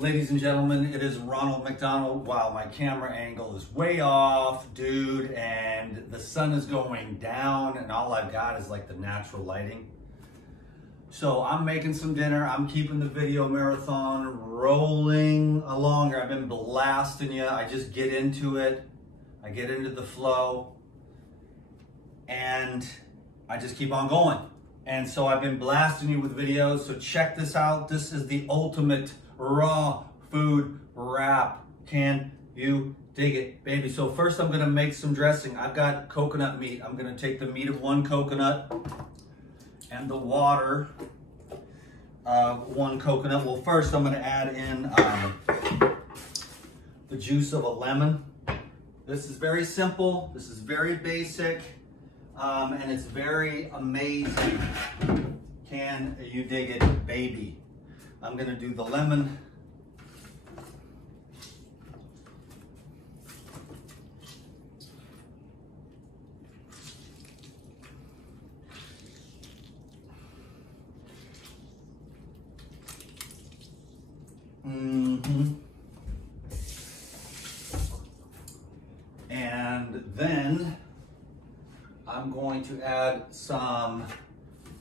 Ladies and gentlemen, it is Ronald McDonald. Wow, my camera angle is way off, dude, and the sun is going down, and all I've got is like the natural lighting. So I'm making some dinner. I'm keeping the video marathon rolling along here. I've been blasting you. I just get into it. I get into the flow, and I just keep on going. And so I've been blasting you with videos. So check this out. This is the ultimate raw food wrap. Can you dig it, baby? So first I'm gonna make some dressing. I've got coconut meat. I'm gonna take the meat of one coconut and the water of one coconut. Well, first I'm gonna add in the juice of a lemon. This is very simple. This is very basic, and it's very amazing. Can you dig it, baby? I'm gonna do the lemon. And then I'm going to add some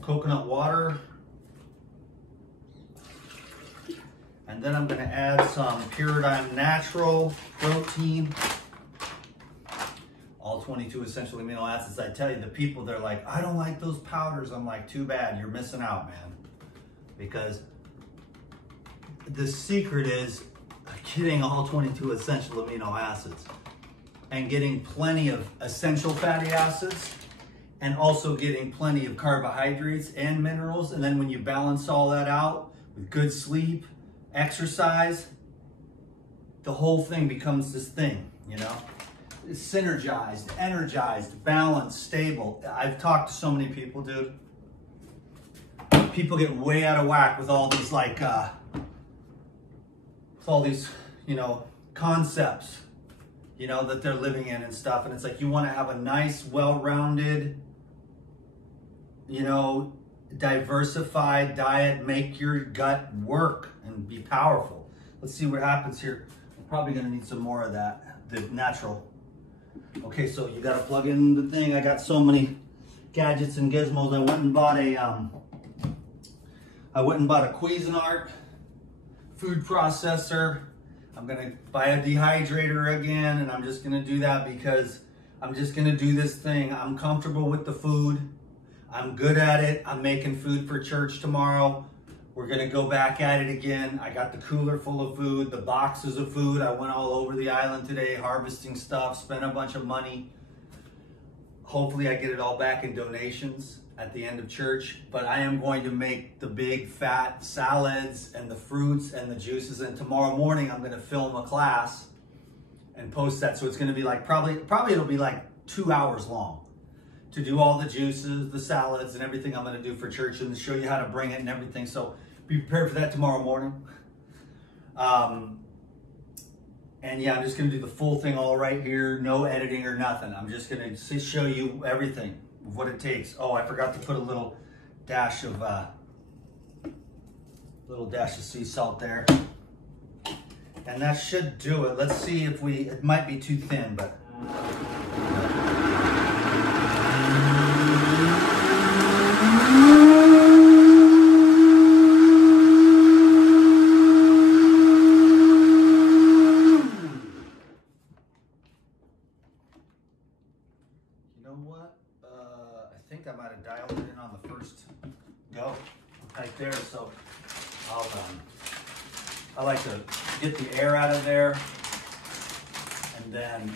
coconut water. And then I'm going to add some Paradigm Natural protein. All 22 essential amino acids. I tell you, the people, they're like, I don't like those powders. I'm like, too bad, you're missing out, man. Because the secret is getting all 22 essential amino acids and getting plenty of essential fatty acids and also getting plenty of carbohydrates and minerals. And then when you balance all that out with good sleep, exercise, the whole thing becomes this thing, you know? It's synergized, energized, balanced, stable. I've talked to so many people, dude. People get way out of whack with all these like, with all these, you know, concepts, you know, that they're living in and stuff. And it's like, you want to have a nice, well-rounded, you know, diversified diet, make your gut work and be powerful. Let's see what happens here. I'm probably gonna need some more of that, the natural. Okay, so you gotta plug in the thing. I got so many gadgets and gizmos. I went and bought a Cuisinart food processor. I'm gonna buy a dehydrator again, and I'm just gonna do that because I'm just gonna do this thing. I'm comfortable with the food. I'm good at it. I'm making food for church tomorrow. We're gonna go back at it again. I got the cooler full of food, the boxes of food. I went all over the island today, harvesting stuff, spent a bunch of money. Hopefully I get it all back in donations at the end of church, but I am going to make the big fat salads and the fruits and the juices. And tomorrow morning, I'm gonna film a class and post that. So it's gonna be like, probably it'll be like 2 hours long to do all the juices, the salads, and everything I'm gonna do for church and show you how to bring it and everything. So be prepared for that tomorrow morning. And yeah, I'm just gonna do the full thing all right here, no editing or nothing. I'm just gonna show you everything of what it takes. Oh, I forgot to put a little dash of sea salt there. And that should do it. Let's see if it might be too thin, but. I think I might have dialed it in on the first go right there. So I like to get the air out of there and then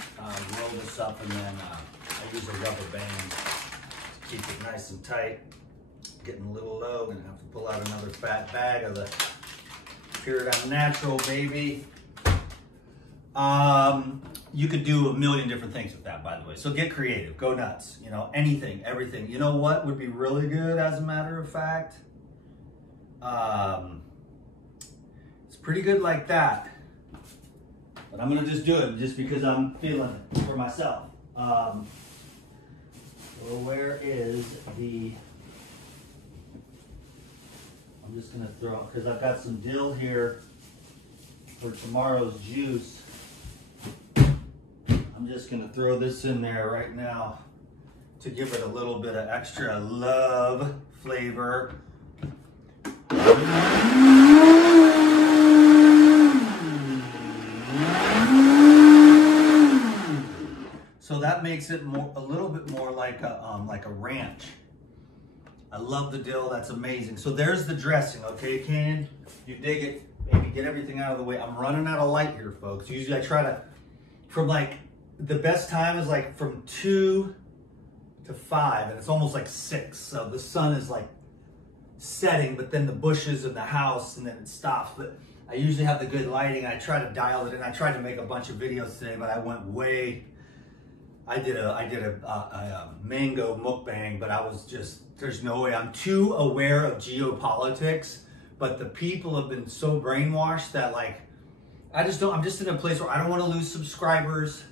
roll this up, and then I use a rubber band to keep it nice and tight. Getting a little low, gonna have to pull out another fat bag of the Paradigm Natural, baby. You could do a million different things with that, by the way. So get creative, go nuts, you know, anything, everything. You know what would be really good, as a matter of fact? It's pretty good like that. But I'm gonna just do it just because I'm feeling it for myself. So where is the, I'm just gonna throw, because I've got some dill here. for tomorrow's juice. I'm just gonna throw this in there right now to give it a little bit of extra love flavor. So that makes it a little bit more like a ranch. I love the dill, that's amazing. So there's the dressing, okay, Ken? You dig it, maybe get everything out of the way. I'm running out of light here, folks. Usually I try to, from like, the best time is like from 2 to 5, and it's almost like 6. So the sun is like setting, but then the bushes and the house, and then it stops. But I usually have the good lighting. I try to dial it in. I tried to make a bunch of videos today, but I went way, I did a mango mukbang, but I was just, there's no way. I'm too aware of geopolitics, but the people have been so brainwashed that like, I'm just in a place where I don't want to lose subscribers.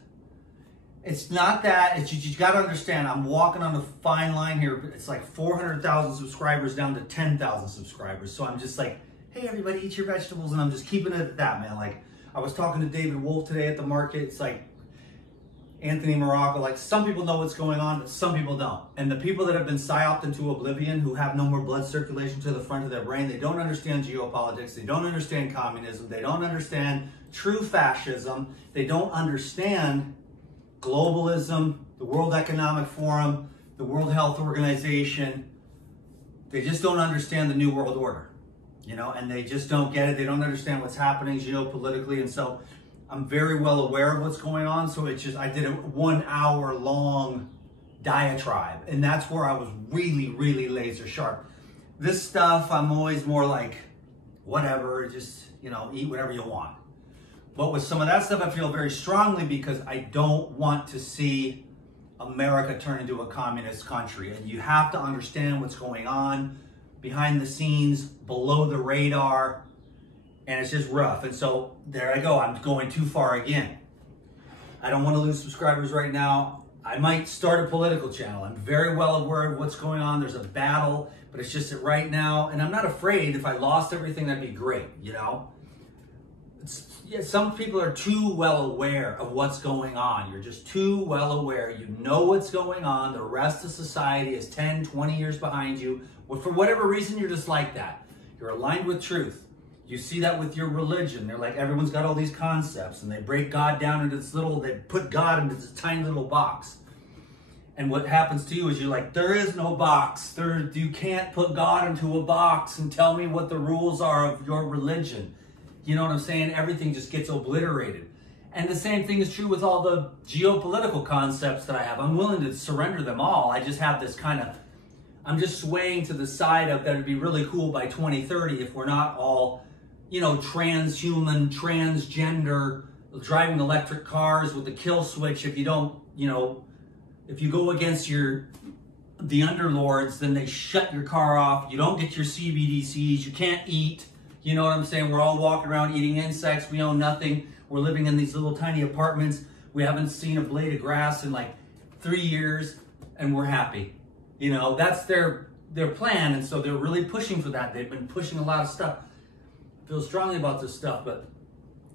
It's not that, it's you got to understand, I'm walking on a fine line here. It's like 400,000 subscribers down to 10,000 subscribers. So I'm just like, hey, everybody, eat your vegetables. And I'm just keeping it at that, man. Like, I was talking to David Wolf today at the market. It's like, Anthony Morocco, like some people know what's going on, but some people don't. And the people that have been psyoped into oblivion, who have no more blood circulation to the front of their brain, they don't understand geopolitics, they don't understand communism, they don't understand true fascism, they don't understand globalism, the World Economic Forum, the World Health Organization. They just don't understand the New World Order, you know, and they just don't get it. They don't understand what's happening geopolitically. And so I'm very well aware of what's going on. So it's just, I did a 1 hour long diatribe, and that's where I was really, really laser sharp. This stuff, I'm always more like, whatever, just, you know, eat whatever you want. But with some of that stuff, I feel very strongly because I don't want to see America turn into a communist country. And you have to understand what's going on behind the scenes, below the radar, and it's just rough. And so there I go, I'm going too far again. I don't want to lose subscribers right now. I might start a political channel. I'm very well aware of what's going on. There's a battle, but it's just that right now, and I'm not afraid. If I lost everything, that'd be great, you know? Yeah, some people are too well aware of what's going on. You're just too well aware. You know what's going on. The rest of society is 10, 20 years behind you. Well, for whatever reason, you're just like that. You're aligned with truth. You see that with your religion. They're like, everyone's got all these concepts, and they break God down into this little, they put God into this tiny little box. And what happens to you is you're like, there is no box. You can't put God into a box and tell me what the rules are of your religion. You know what I'm saying? Everything just gets obliterated. And the same thing is true with all the geopolitical concepts that I have. I'm willing to surrender them all. I just have this kind of, I'm just swaying to the side of that it'd be really cool by 2030 if we're not all, you know, transhuman, transgender, driving electric cars with the kill switch. If you don't, you know, if you go against the underlords, then they shut your car off. You don't get your CBDCs. You can't eat. You know what I'm saying? We're all walking around eating insects. We own nothing. We're living in these little tiny apartments. We haven't seen a blade of grass in like 3 years, and we're happy. You know, that's their plan, and so they're really pushing for that. They've been pushing a lot of stuff. I feel strongly about this stuff, but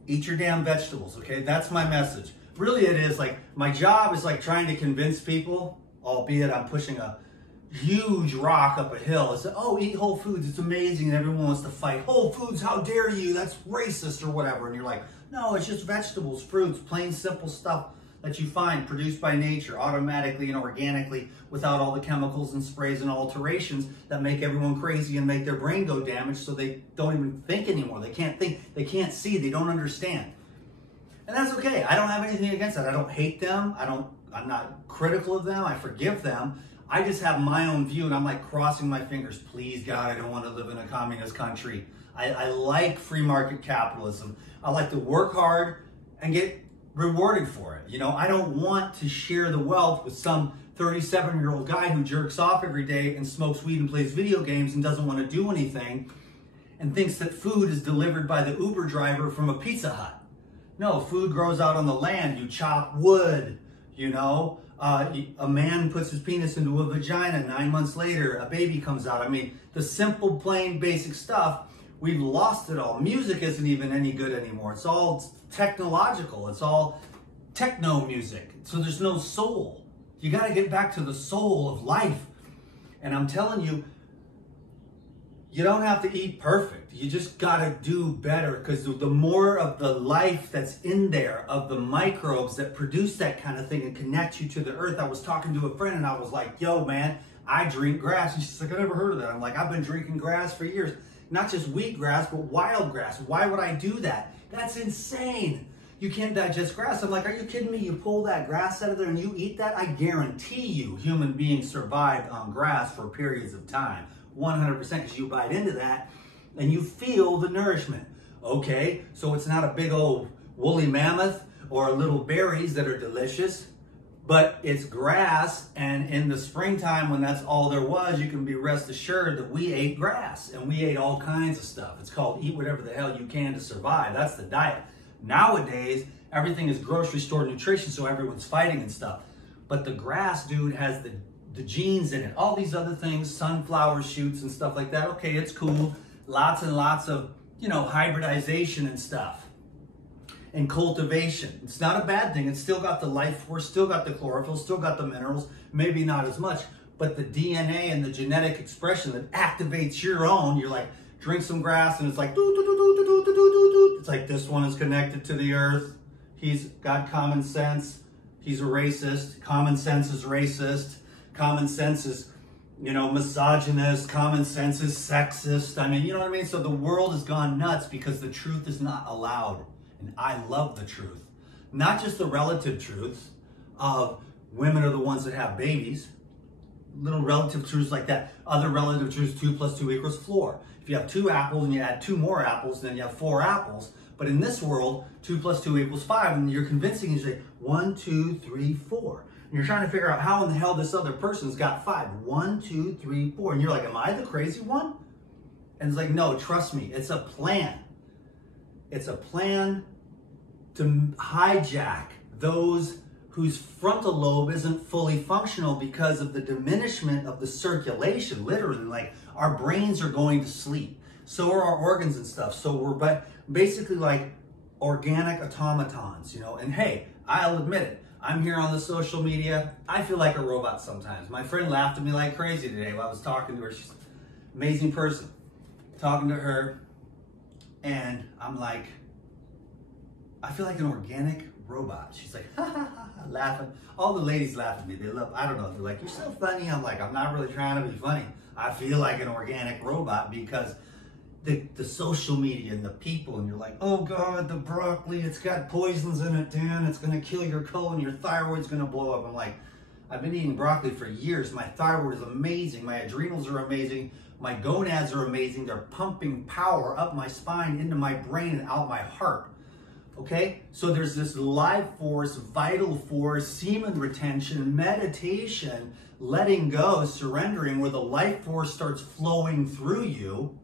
eat your damn vegetables, okay? That's my message. Really, it is like, my job is like trying to convince people, albeit I'm pushing a huge rock up a hill. It's like, oh, eat Whole Foods, it's amazing, and everyone wants to fight. Whole Foods, how dare you? That's racist or whatever. And you're like, no, it's just vegetables, fruits, plain simple stuff that you find produced by nature, automatically and organically, without all the chemicals and sprays and alterations that make everyone crazy and make their brain go damaged so they don't even think anymore. They can't think, they can't see, they don't understand. And that's okay. I don't have anything against that. I don't hate them. I'm not critical of them. I forgive them. I just have my own view, and I'm like crossing my fingers. Please, God, I don't want to live in a communist country. I like free market capitalism. I like to work hard and get rewarded for it. You know, I don't want to share the wealth with some 37-year-old guy who jerks off every day and smokes weed and plays video games and doesn't want to do anything and thinks that food is delivered by the Uber driver from a Pizza Hut. No, food grows out on the land. You chop wood, you know. A man puts his penis into a vagina. 9 months later, a baby comes out. I mean, the simple, plain, basic stuff We've lost it all. Music isn't even any good anymore. It's all technological. It's all techno music. So there's no soul. You got to get back to the soul of life. And I'm telling you, you don't have to eat perfect. You just got to do better, because the more of the life that's in there, of the microbes that produce that kind of thing and connect you to the earth. I was talking to a friend and I was like, yo, man, I drink grass. And she's like, I never heard of that. I'm like, I've been drinking grass for years. Not just wheatgrass, but wild grass. Why would I do that? That's insane. You can't digest grass. I'm like, are you kidding me? You pull that grass out of there and you eat that? I guarantee you human beings survived on grass for periods of time. 100%, because you bite into that and you feel the nourishment. Okay, so it's not a big old woolly mammoth or little berries that are delicious, but it's grass. And in the springtime, when that's all there was, you can be rest assured that we ate grass and we ate all kinds of stuff. It's called eat whatever the hell you can to survive. That's the diet. Nowadays, everything is grocery store nutrition, so everyone's fighting and stuff. But the grass, dude, has the genes in it. All these other things, sunflower shoots and stuff like that. Okay, it's cool. Lots and lots of, you know, hybridization and stuff. And cultivation. It's not a bad thing. It's still got the life force, still got the chlorophyll, still got the minerals, maybe not as much, but the DNA and the genetic expression that activates your own, you're like, drink some grass and it's like, doo, doo, doo, doo, doo, doo, doo, doo. It's like, this one is connected to the earth. He's got common sense. He's a racist. Common sense is racist. Common sense is, you know, misogynist. Common sense is sexist. I mean, you know what I mean? So the world has gone nuts because the truth is not allowed. And I love the truth. Not just the relative truths of women are the ones that have babies. Little relative truths like that. Other relative truths, 2 + 2 = 4. If you have 2 apples and you add 2 more apples, then you have 4 apples. But in this world, 2 + 2 = 5. And you're convincing you say 1, 2, 3, 4. And you're trying to figure out how in the hell this other person's got 5. 1, 2, 3, 4. And you're like, am I the crazy one? And it's like, no, trust me, it's a plan. It's a plan to hijack those whose frontal lobe isn't fully functional because of the diminishment of the circulation. Literally, like, our brains are going to sleep. So are our organs and stuff. So we're basically like organic automatons, you know. And hey, I'll admit it. I'm here on the social media. I feel like a robot sometimes. My friend laughed at me like crazy today while I was talking to her. She's an amazing person. Talking to her, and I'm like, I feel like an organic robot. She's like, ha ha ha, laughing. All the ladies laugh at me. They love, I don't know, they're like, you're so funny. I'm like, I'm not really trying to be funny. I feel like an organic robot because the social media and the people, and you're like, oh God, the broccoli, it's got poisons in it, Dan. It's gonna kill your colon, your thyroid's gonna blow up. I'm like, I've been eating broccoli for years. My thyroid is amazing. My adrenals are amazing. My gonads are amazing. They're pumping power up my spine, into my brain, and out my heart. Okay, so there's this life force, vital force, semen retention, meditation, letting go, surrendering, where the life force starts flowing through you.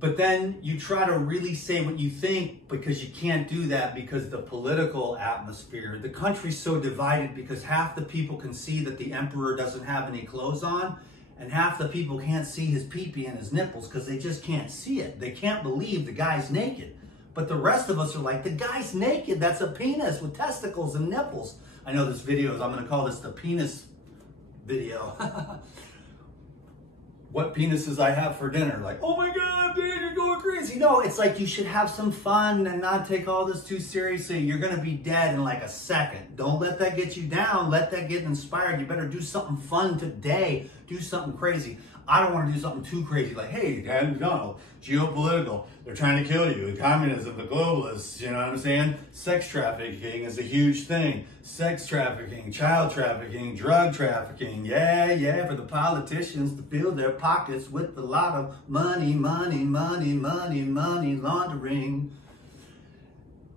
But then you try to really say what you think, because you can't do that because the political atmosphere, the country's so divided because half the people can see that the emperor doesn't have any clothes on, and half the people can't see his pee-pee and his nipples because they just can't see it. They can't believe the guy's naked. But the rest of us are like, the guy's naked. That's a penis with testicles and nipples. I know this video is, I'm going to call this the penis video. What penises I have for dinner. Like, oh my God, dude, you're going crazy. No, it's like you should have some fun and not take all this too seriously. You're going to be dead in like a second. Don't let that get you down. Let that get inspired. You better do something fun today. Do something crazy. I don't want to do something too crazy like, hey, Dan McDonald, geopolitical, they're trying to kill you, communism, the globalists, you know what I'm saying? Sex trafficking is a huge thing. Sex trafficking, child trafficking, drug trafficking, yeah, for the politicians to fill their pockets with a lot of money laundering.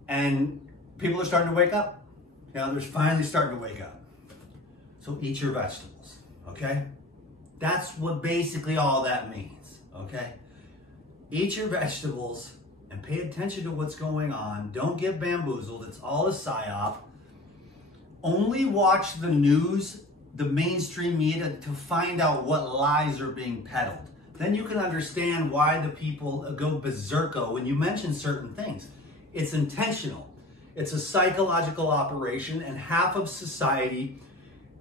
And people are starting to wake up. You know, they're finally starting to wake up. So eat your vegetables, okay? That's what basically all that means, okay? Eat your vegetables and pay attention to what's going on. Don't get bamboozled. It's all a psyop. Only watch the news, the mainstream media, to find out what lies are being peddled. then you can understand why the people go berserko when you mention certain things. It's intentional. It's a psychological operation, and half of society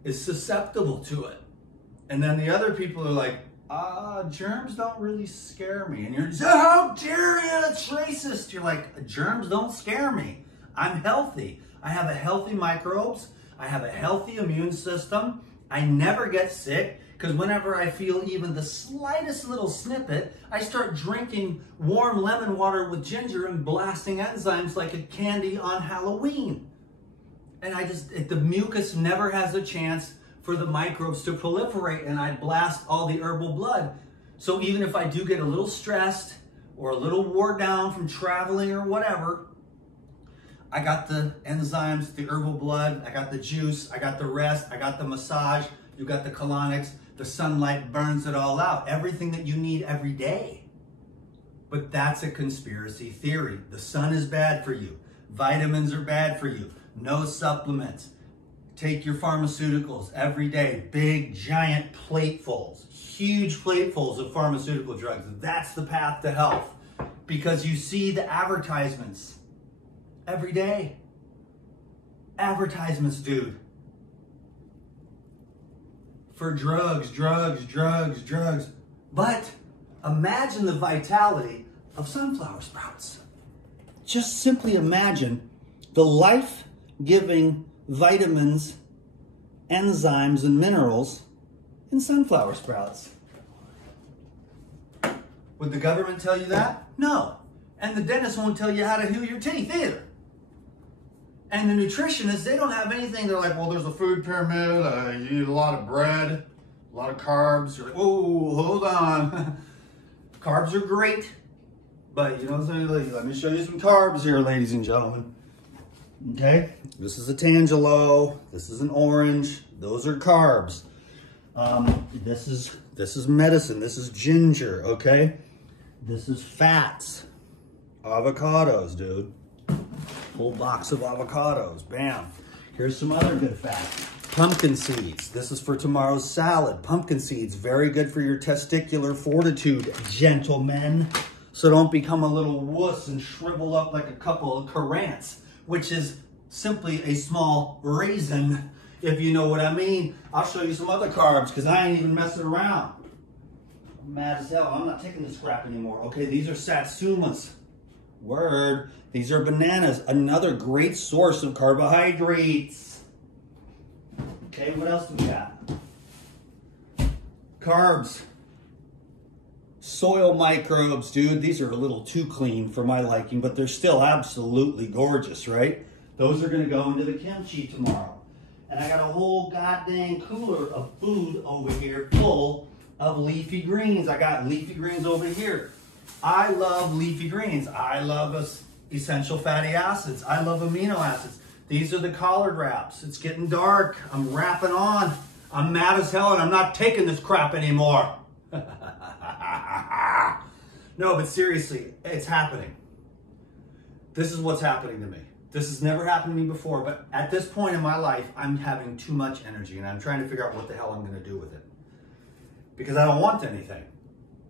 is susceptible to it. And then the other people are like, germs don't really scare me. And you're just, how dare you, it's racist. You're like, germs don't scare me. I'm healthy. I have a healthy microbes. I have a healthy immune system. I never get sick, because whenever I feel even the slightest little snippet, I start drinking warm lemon water with ginger and blasting enzymes like a candy on Halloween. And the mucus never has a chance for the microbes to proliferate, and I blast all the herbal blood. So even if I do get a little stressed or a little wore down from traveling or whatever, I got the enzymes, the herbal blood, I got the juice, I got the rest, I got the massage, you got the colonics, the sunlight burns it all out. Everything that you need every day. But that's a conspiracy theory. The sun is bad for you. Vitamins are bad for you. No supplements. Take your pharmaceuticals every day. Big, giant platefuls. Huge platefuls of pharmaceutical drugs. That's the path to health. Because you see the advertisements every day. Advertisements, dude. For drugs, drugs, drugs, drugs. But imagine the vitality of sunflower sprouts. Just simply imagine the life-giving vitamins, enzymes, and minerals in sunflower sprouts. Would the government tell you that? No. And the dentist won't tell you how to heal your teeth either. And the nutritionists, they don't have anything. They're like, well, there's a food pyramid. You eat a lot of bread, a lot of carbs. You're like, oh, hold on. Carbs are great. But you know what I'm saying? Let me show you some carbs here, ladies and gentlemen. Okay? This is a Tangelo. This is an orange. Those are carbs. This is medicine. This is ginger, okay? This is fats. Avocados, dude. Whole box of avocados. Bam. Here's some other good fat. Pumpkin seeds. This is for tomorrow's salad. Pumpkin seeds, very good for your testicular fortitude, gentlemen. So don't become a little wuss and shrivel up like a couple of currants, which is simply a small raisin, if you know what I mean. I'll show you some other carbs, because I ain't even messing around. I'm mad as hell. I'm not taking this crap anymore. Okay, these are satsumas. Word. These are bananas, another great source of carbohydrates. Okay, what else do we got? Carbs. Soil microbes, dude. These are a little too clean for my liking, but they're still absolutely gorgeous, right? Those are going to go into the kimchi tomorrow. And I got a whole goddamn cooler of food over here full of leafy greens. I got leafy greens over here. I love leafy greens. I love essential fatty acids. I love amino acids. These are the collard wraps. It's getting dark. I'm wrapping on. I'm mad as hell, and I'm not taking this crap anymore. No, but seriously, it's happening. This is what's happening to me. This has never happened to me before, but at this point in my life, I'm having too much energy, and I'm trying to figure out what the hell I'm going to do with it. Because I don't want anything.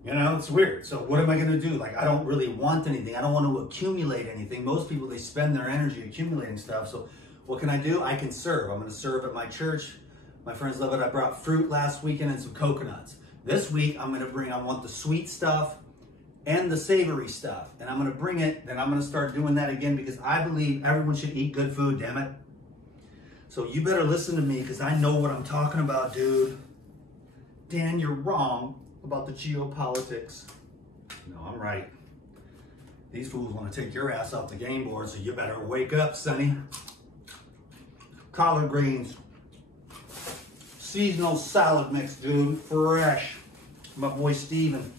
You know, it's weird. So what am I going to do? Like, I don't really want anything. I don't want to accumulate anything. Most people, they spend their energy accumulating stuff. So what can I do? I can serve. I'm going to serve at my church. My friends love it. I brought fruit last weekend and some coconuts. This week, I want the sweet stuff and the savory stuff. And I'm going to bring it, then I'm going to start doing that again, because I believe everyone should eat good food, damn it. So you better listen to me, because I know what I'm talking about, dude. Dan, you're wrong about the geopolitics. No, I'm right. These fools want to take your ass off the game board, so you better wake up, sonny. Collard greens. Seasonal salad mix, dude. Fresh. My boy Steven.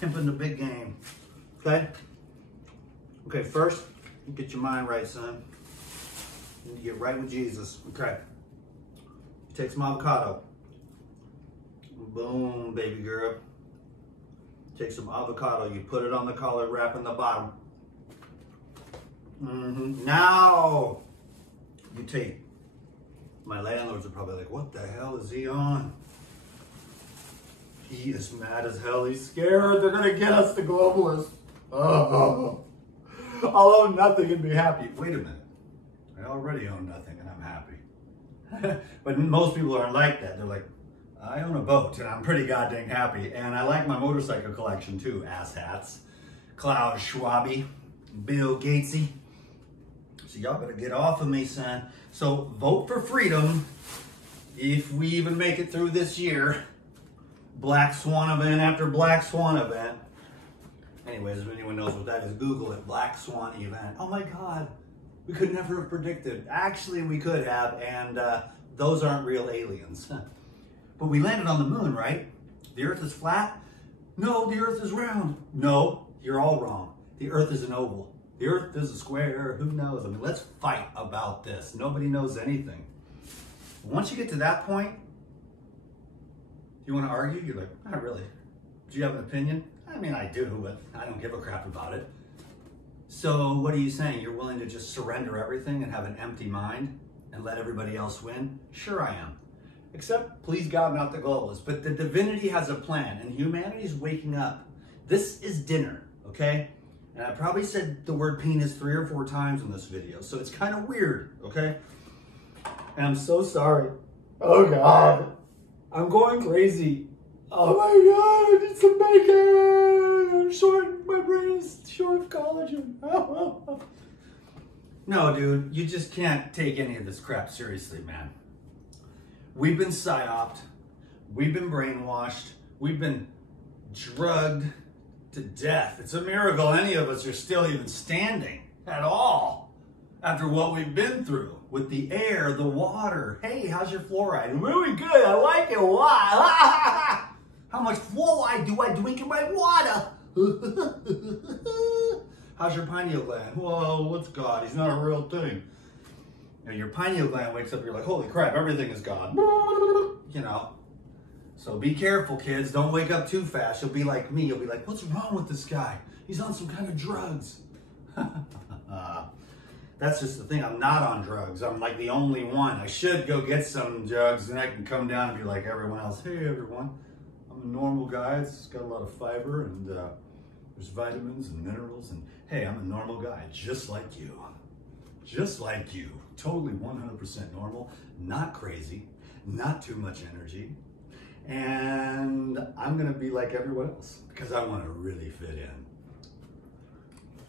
Pimping the big game. Okay? Okay, first, get your mind right, son. You need to get right with Jesus. Okay. Take some avocado. Boom, baby girl. Take some avocado. You put it on the collard wrap in the bottom. Now, you take. My landlords are probably like, what the hell is he on? He is mad as hell. He's scared. They're gonna get us, the globalists. Oh, I'll own nothing and be happy. Wait a minute. I already own nothing and I'm happy. But most people aren't like that. They're like, I own a boat and I'm pretty goddamn happy. And I like my motorcycle collection too. Asshats, Klaus Schwaby, Bill Gatesy. So y'all better get off of me, son. So vote for freedom if we even make it through this year. Black Swan event after Black Swan event. Anyways, if anyone knows what that is, Google it, Black Swan event. Oh my God, we could never have predicted. Actually, we could have, and those aren't real aliens. But we landed on the moon, right? The Earth is flat? No, the Earth is round. No, you're all wrong. The Earth is an oval. The Earth is a square. Who knows? I mean, let's fight about this. Nobody knows anything. Once you get to that point, you want to argue? You're like, not really. Do you have an opinion? I mean, I do, but I don't give a crap about it. So what are you saying? You're willing to just surrender everything and have an empty mind and let everybody else win? Sure I am. Except, please God, not the globalists. But the divinity has a plan and humanity's waking up. This is dinner, okay? And I probably said the word penis 3 or 4 times in this video, so it's kind of weird, okay? And I'm so sorry. Oh God, I'm going crazy. Oh my God, I need some bacon. My brain is short of collagen. No, dude, you just can't take any of this crap seriously, man. We've been psyoped. We've been brainwashed. We've been drugged to death. It's a miracle any of us are still even standing at all after what we've been through with the air, the water. Hey, how's your fluoride? Really good. I like it. Why? How much fluoride do I drink in my water? How's your pineal gland? Whoa, what's God? He's not a real thing. You know, your pineal gland wakes up, you're like, holy crap, everything is God. You know. So be careful, kids. Don't wake up too fast. You'll be like me. You'll be like, what's wrong with this guy? He's on some kind of drugs. That's just the thing. I'm not on drugs. I'm like the only one. I should go get some drugs and I can come down and be like everyone else. Hey, everyone. I'm a normal guy. It's got a lot of fiber and there's vitamins and minerals. And hey, I'm a normal guy, just like you. Just like you. Totally 100% normal. Not crazy. Not too much energy. And I'm going to be like everyone else because I want to really fit in.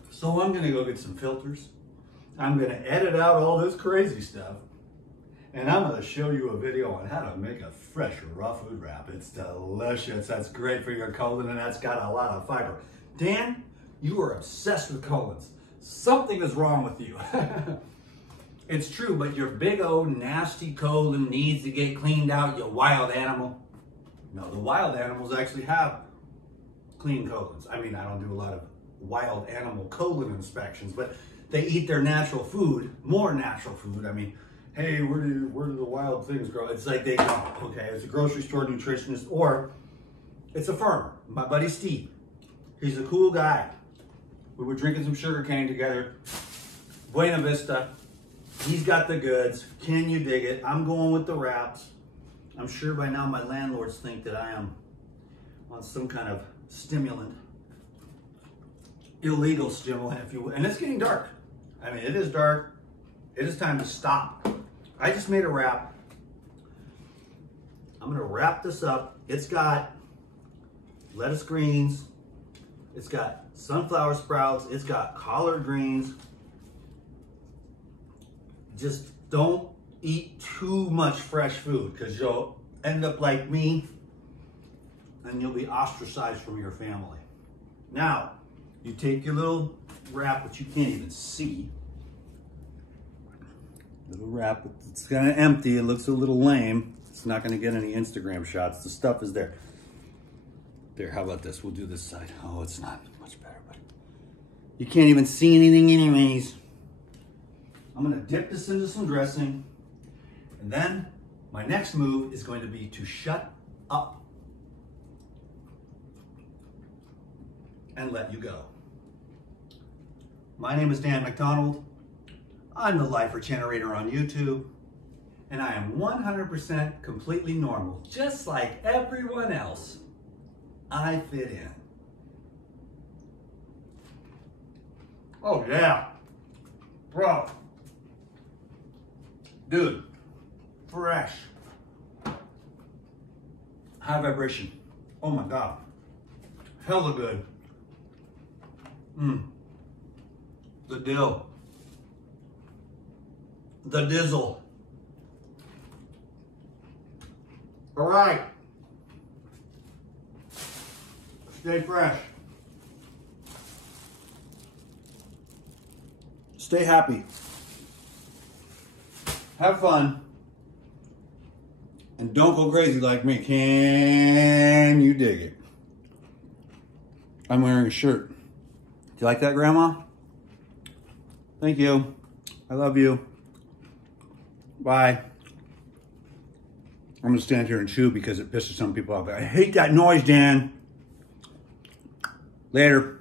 So I'm going to go get some filters. I'm going to edit out all this crazy stuff. And I'm going to show you a video on how to make a fresh raw food wrap. It's delicious. That's great for your colon and that's got a lot of fiber. Dan, you are obsessed with colons. Something is wrong with you. It's true, but your big old nasty colon needs to get cleaned out, you wild animal. No, the wild animals actually have clean colons. I mean, I don't do a lot of wild animal colon inspections, but they eat their natural food, more natural food. I mean, hey, where do the wild things grow? It's like they don't, okay? It's a grocery store nutritionist or it's a farmer. My buddy Steve, he's a cool guy. We were drinking some sugar cane together. Buena Vista. He's got the goods. Can you dig it? I'm going with the wraps. I'm sure by now my landlords think that I am on some kind of stimulant. Illegal stimulant, if you will. And it's getting dark. I mean, it is dark. It is time to stop. I just made a wrap. I'm gonna wrap this up. It's got lettuce greens. It's got sunflower sprouts. It's got collard greens. Just don't eat too much fresh food because you'll end up like me and you'll be ostracized from your family. Now, you take your little wrap, which you can't even see. Little wrap, it's kind of empty. It looks a little lame. It's not going to get any Instagram shots. The stuff is there. There, how about this? We'll do this side. Oh, it's not much better, but you can't even see anything anyways. I'm going to dip this into some dressing. And then my next move is going to be to shut up and let you go. My name is Dan McDonald. I'm the Lifer Generator on YouTube. And I am 100% completely normal, just like everyone else. I fit in. Oh yeah, bro. Dude, fresh. High vibration. Oh my God. Hella good. The dill. The dizzle. All right. Stay fresh. Stay happy. Have fun. And don't go crazy like me. Can you dig it? I'm wearing a shirt. Do you like that, Grandma? Thank you. I love you. Bye. I'm gonna stand here and chew because it pisses some people off. I hate that noise, Dan. Later.